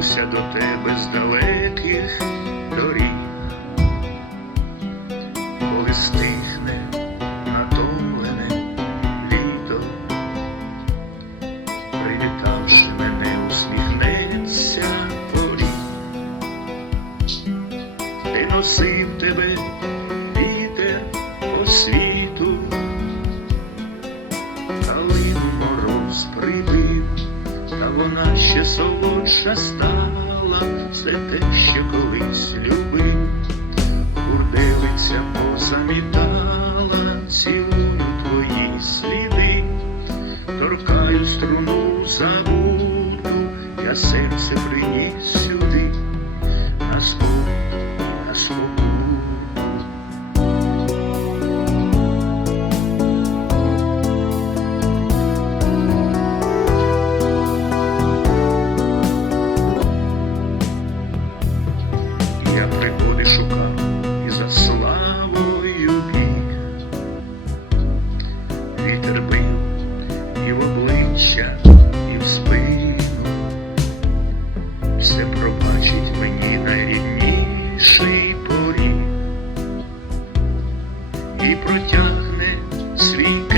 Вернуся до тебе з далеких доріг, коли стихне натомлене літо, привітавши мене, усміхнеться поріг, ти носив тебе вона ще стало все те, що колись і протягне світ.